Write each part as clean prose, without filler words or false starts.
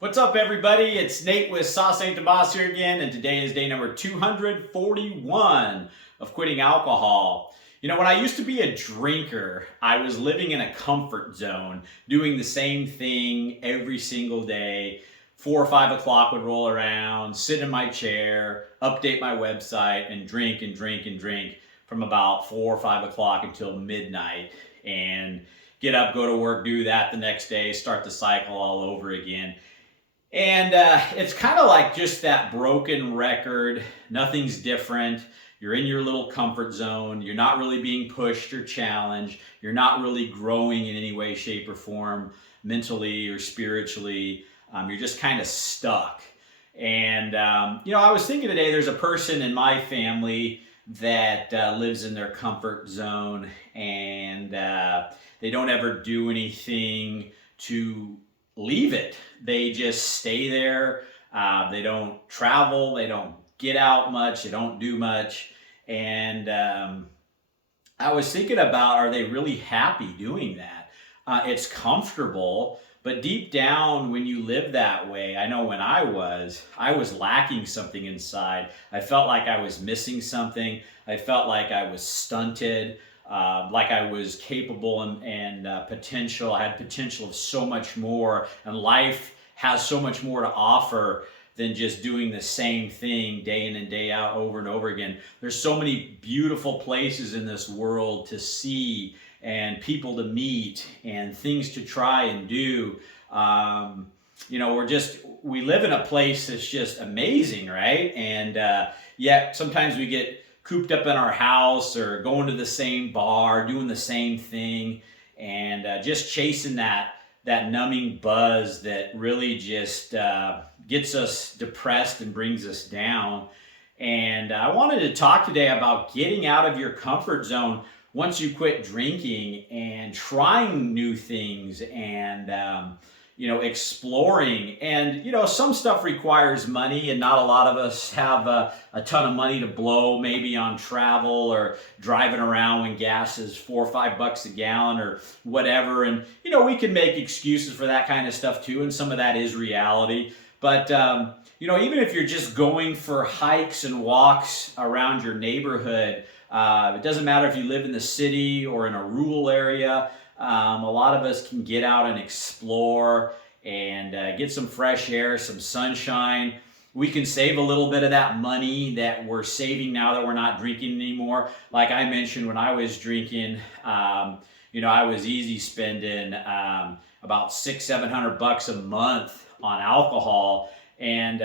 What's up, everybody? It's Nate with Sauce Ain't the Boss here again, and today is day number 241 of quitting alcohol. You know, when I used to be a drinker, I was living in a comfort zone, doing the same thing every single day. 4 or 5 o'clock would roll around, sit in my chair, update my website, and drink and drink and drink from about 4 or 5 o'clock until midnight. And get up, go to work, do that the next day, start the cycle all over again. And it's kind of like just that broken record. Nothing's different. You're in your little comfort zone. You're not really being pushed or challenged. You're not really growing in any way, shape, or form, mentally or spiritually. You're just kind of stuck. And, I was thinking today there's a person in my family that lives in their comfort zone, and they don't ever do anything to leave it. They just stay there. They don't travel. They don't get out much. They don't do much. And I was thinking about, are they really happy doing that? It's comfortable, but deep down, when you live that way, I know when I was lacking something inside. I felt like I was missing something. I felt like I was stunted. Like I was capable and potential. I had potential of so much more, and life has so much more to offer than just doing the same thing day in and day out over and over again. There's so many beautiful places in this world to see and people to meet and things to try and do. We live in a place that's just amazing, right? And yet sometimes we get cooped up in our house or going to the same bar, doing the same thing, and just chasing that numbing buzz that really just gets us depressed and brings us down. And I wanted to talk today about getting out of your comfort zone once you quit drinking and trying new things and exploring. And some stuff requires money, and not a lot of us have a ton of money to blow, maybe on travel or driving around when gas is $4 or $5 a gallon or whatever. And we can make excuses for that kind of stuff too, and some of that is reality. But even if you're just going for hikes and walks around your neighborhood, it doesn't matter if you live in the city or in a rural area. A lot of us can get out and explore and get some fresh air, some sunshine. We can save a little bit of that money that we're saving now that we're not drinking anymore. Like I mentioned, when I was drinking, I was easy spending about $600-700 a month on alcohol. And,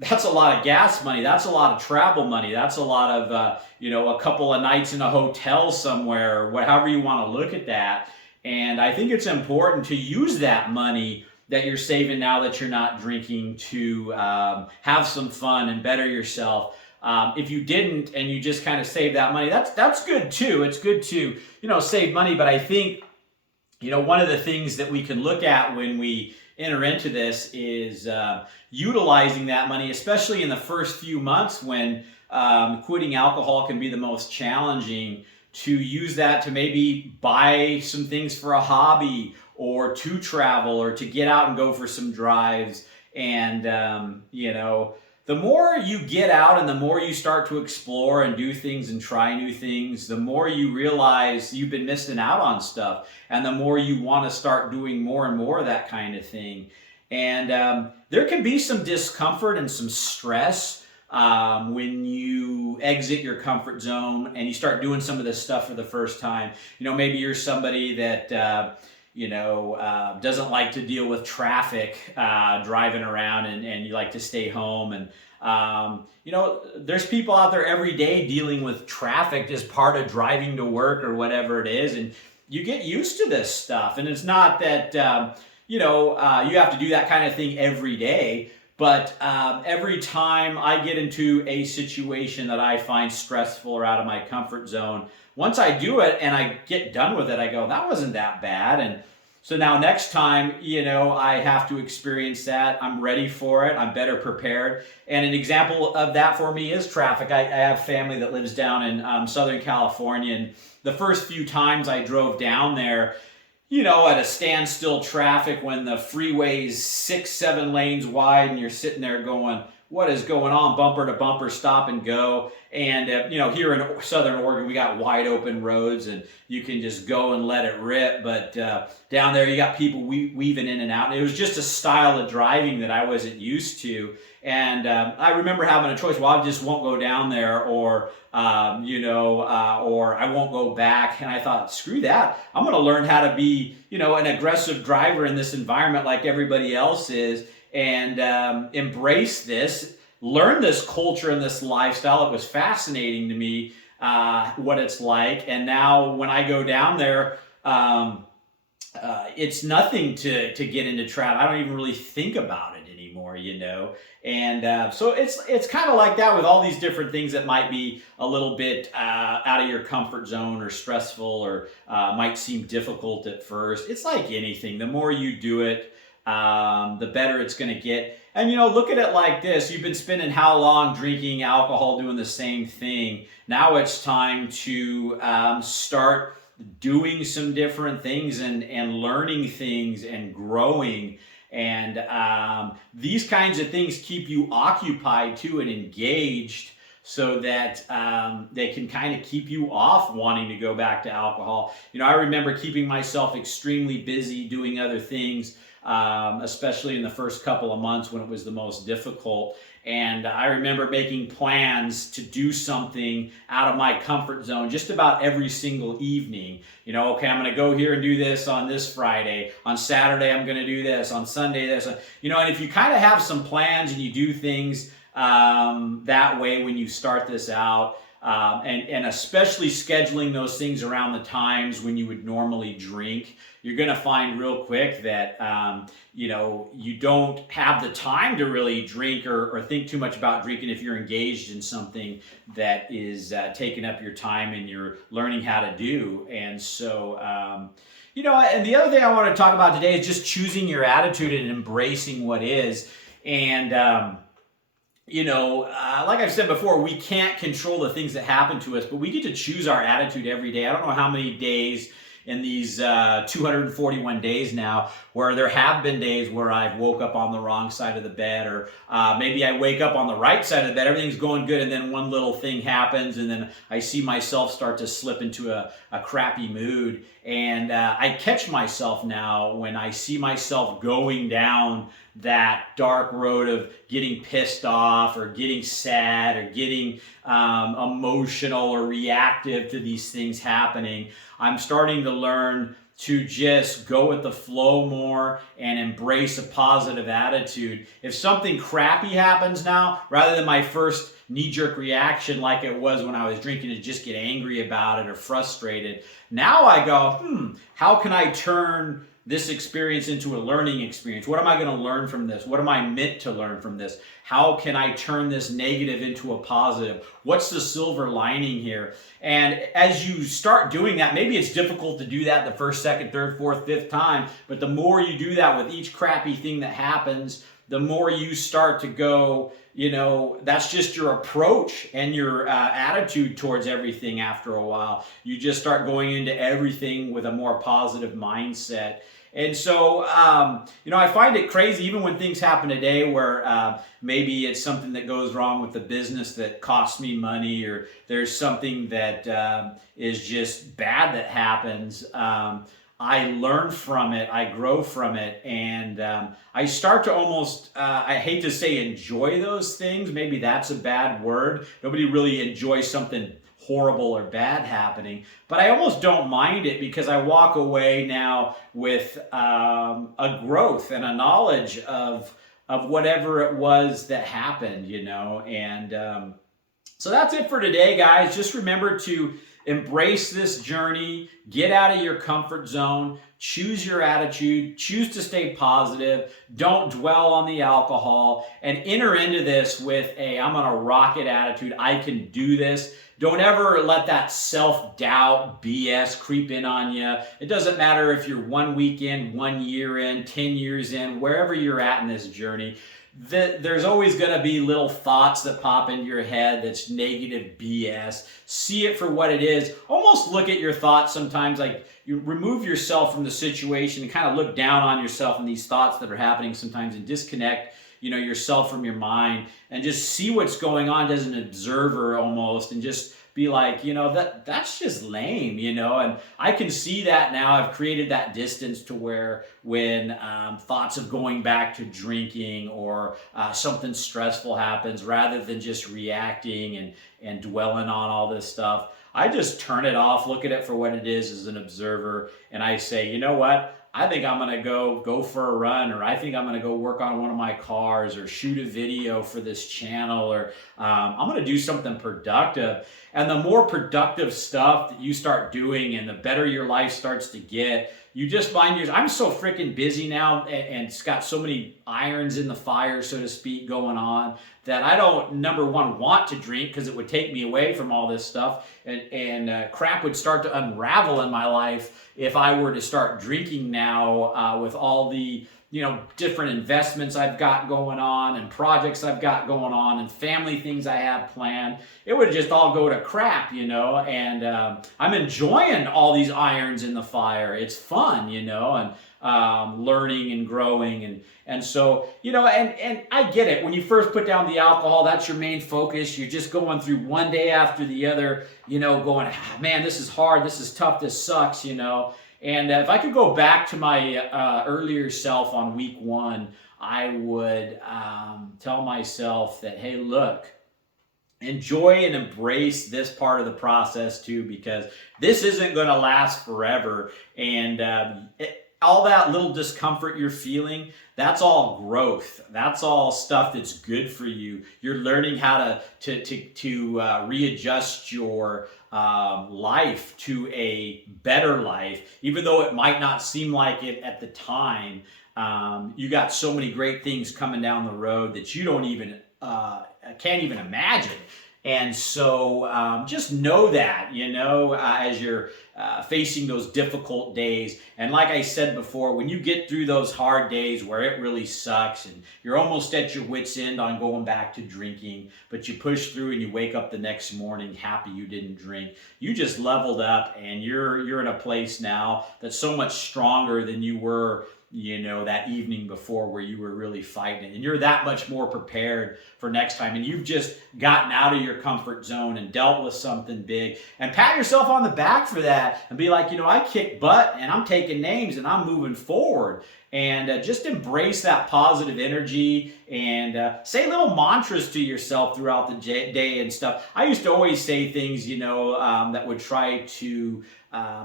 that's a lot of gas money. That's a lot of travel money. That's a lot of, a couple of nights in a hotel somewhere, however you want to look at that. And I think it's important to use that money that you're saving now that you're not drinking to have some fun and better yourself. If you didn't and you just kind of save that money, that's good too. It's good to, save money. But I think, one of the things that we can look at when we enter into this is utilizing that money, especially in the first few months when quitting alcohol can be the most challenging, to use that to maybe buy some things for a hobby or to travel or to get out and go for some drives. And, the more you get out and the more you start to explore and do things and try new things, the more you realize you've been missing out on stuff, and the more you want to start doing more and more of that kind of thing. And there can be some discomfort and some stress when you exit your comfort zone and you start doing some of this stuff for the first time. Maybe you're somebody that doesn't like to deal with traffic driving around, and you like to stay home. And there's people out there every day dealing with traffic as part of driving to work or whatever it is, and you get used to this stuff. And it's not that you have to do that kind of thing every day. But every time I get into a situation that I find stressful or out of my comfort zone, once I do it and I get done with it, I go, that wasn't that bad. And so now next time, I have to experience that. I'm ready for it. I'm better prepared. And an example of that for me is traffic. I have family that lives down in Southern California. And the first few times I drove down there, at a standstill traffic when the freeway's 6, 7 lanes wide and you're sitting there going, what is going on? Bumper to bumper, stop and go. And, here in Southern Oregon, we got wide open roads and you can just go and let it rip. But down there, you got people weaving in and out. And it was just a style of driving that I wasn't used to. And I remember having a choice. Well, I just won't go down there, or I won't go back. And I thought, screw that. I'm going to learn how to be, an aggressive driver in this environment like everybody else is, and embrace this, learn this culture and this lifestyle. It was fascinating to me what it's like. And now when I go down there, it's nothing to get into traffic. I don't even really think about it anymore, And so it's kind of like that with all these different things that might be a little bit out of your comfort zone or stressful, or might seem difficult at first. It's like anything. The more you do it, the better it's going to get. And look at it like this. You've been spending how long drinking alcohol, doing the same thing. Now it's time to start doing some different things and learning things and growing. And these kinds of things keep you occupied too and engaged, so that they can kind of keep you off wanting to go back to alcohol. I remember keeping myself extremely busy doing other things, especially in the first couple of months when it was the most difficult. And I remember making plans to do something out of my comfort zone just about every single evening. Okay, I'm going to go here and do this on this Friday. On Saturday, I'm going to do this. On Sunday, this. And if you kind of have some plans and you do things that way when you start this out, and especially scheduling those things around the times when you would normally drink, you're going to find real quick that you don't have the time to really drink or think too much about drinking if you're engaged in something that is taking up your time and you're learning how to do. And so and the other thing I want to talk about today is just choosing your attitude and embracing what is. And like I've said before, we can't control the things that happen to us, but we get to choose our attitude every day. I don't know how many days in these 241 days now where there have been days where I've woke up on the wrong side of the bed, or maybe I wake up on the right side of the bed, everything's going good, and then one little thing happens, and then I see myself start to slip into a crappy mood. And I catch myself now when I see myself going down that dark road of getting pissed off or getting sad or getting emotional or reactive to these things happening. I'm starting to learn to just go with the flow more and embrace a positive attitude. If something crappy happens now, rather than my first knee-jerk reaction like it was when I was drinking to just get angry about it or frustrated, now I go, how can I turn this experience into a learning experience? What am I going to learn from this? What am I meant to learn from this? How can I turn this negative into a positive? What's the silver lining here? And as you start doing that, maybe it's difficult to do that the first, second, third, fourth, fifth time, but the more you do that with each crappy thing that happens, the more you start to go, that's just your approach and your attitude towards everything after a while. You just start going into everything with a more positive mindset. And so, I find it crazy, even when things happen today where maybe it's something that goes wrong with the business that costs me money, or there's something that is just bad that happens. I learn from it, I grow from it, and I start to almost, I hate to say enjoy those things, maybe that's a bad word. Nobody really enjoys something horrible or bad happening, but I almost don't mind it because I walk away now with a growth and a knowledge of whatever it was that happened, and so that's it for today, guys. Just remember to embrace this journey, get out of your comfort zone, choose your attitude, choose to stay positive, don't dwell on the alcohol, and enter into this with I'm on a rocket attitude. I can do this. Don't ever let that self-doubt BS creep in on you. It doesn't matter if you're 1 week in, 1 year in, 10 years in, wherever you're at in this journey. There's always going to be little thoughts that pop into your head that's negative BS. See it for what it is. Almost look at your thoughts sometimes like, you remove yourself from the situation and kind of look down on yourself and these thoughts that are happening sometimes, and disconnect yourself from your mind, and just see what's going on as an observer almost, and just be like, that's just lame, and I can see that now. I've created that distance to where when thoughts of going back to drinking or something stressful happens, rather than just reacting and dwelling on all this stuff, I just turn it off, look at it for what it is as an observer, and I say, you know what? I think I'm going to go for a run, or I think I'm going to go work on one of my cars, or shoot a video for this channel, or I'm going to do something productive. And the more productive stuff that you start doing, and the better your life starts to get, you just find I'm so freaking busy now, and it's got so many irons in the fire, so to speak, going on, that I don't, number one, want to drink, because it would take me away from all this stuff, and crap would start to unravel in my life if I were to start drinking now, with all the different investments I've got going on, and projects I've got going on, and family things I have planned. It would just all go to crap, and I'm enjoying all these irons in the fire. It's fun, and learning and growing, and so, and I get it. When you first put down the alcohol, that's your main focus. You're just going through one day after the other, going, man, this is hard, this is tough, this sucks, And if I could go back to my earlier self on week 1, I would tell myself that, hey, look, enjoy and embrace this part of the process too, because this isn't going to last forever. And all that little discomfort you're feeling, that's all growth. That's all stuff that's good for you. You're learning how to readjust your life to a better life, even though it might not seem like it at the time. You got so many great things coming down the road that you don't even can't even imagine. And so just know that, as you're facing those difficult days. And like I said before, when you get through those hard days where it really sucks and you're almost at your wit's end on going back to drinking, but you push through and you wake up the next morning happy you didn't drink, you just leveled up, and you're in a place now that's so much stronger than you were that evening before, where you were really fighting, and you're that much more prepared for next time, and you've just gotten out of your comfort zone and dealt with something big, and pat yourself on the back for that and be like, I kicked butt, and I'm taking names, and I'm moving forward. And just embrace that positive energy, and say little mantras to yourself throughout the day and stuff. I used to always say things, that would try to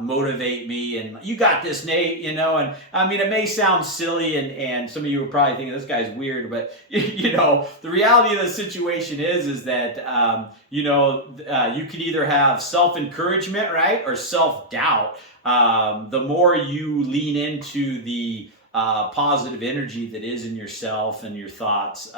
motivate me, and you got this, Nate, and I mean, it may sound silly, and some of you are probably thinking this guy's weird, but the reality of the situation is that you can either have self-encouragement, right, or self-doubt. The more you lean into the positive energy that is in yourself and your thoughts,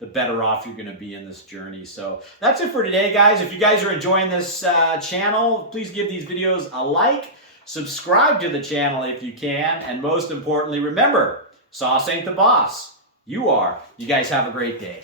the better off you're going to be in this journey. So that's it for today, guys. If you guys are enjoying this channel, please give these videos a like, subscribe to the channel if you can, and most importantly, remember, sauce ain't the boss. You are. You guys have a great day.